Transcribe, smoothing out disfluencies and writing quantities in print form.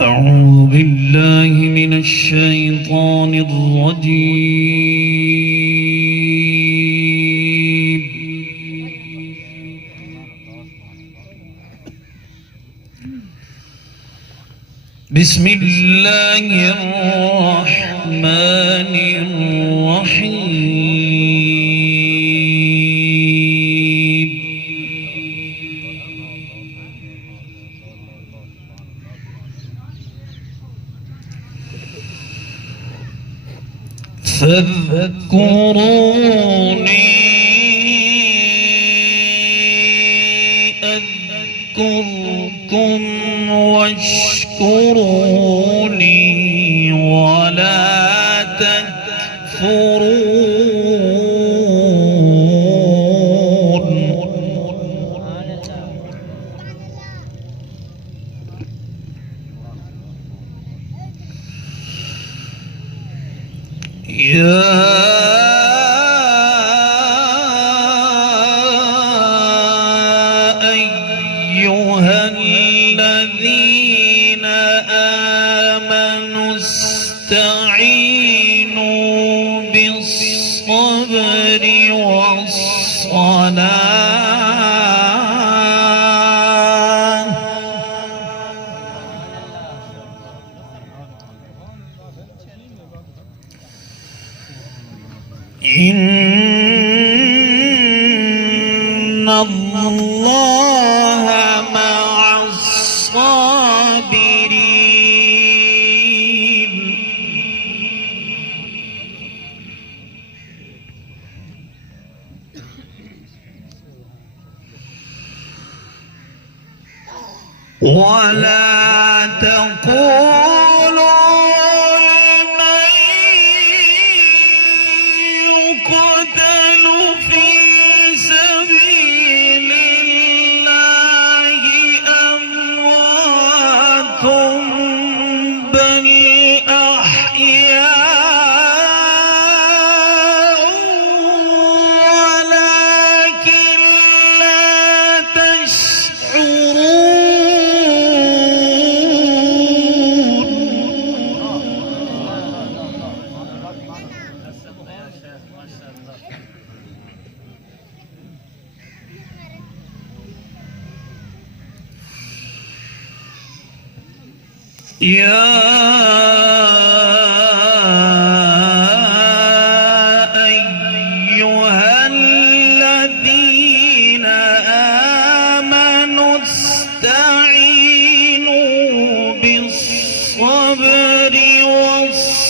أعوذ بالله من الشيطان الرجيم. بسم الله الرحمن الرحيم. فاذكروني أذكركم واشكروا لي ولا تكفرون. يا أيها الذين آمنوا استعينوا بالصبر والصلاة إن الله مع الصابرين. ولا تقولوا يقتل في سبيل الله أموات بل أحياء ولكن لا تشعرون. يا أيها الذين آمنوا استعينوا بالصبر والصلاة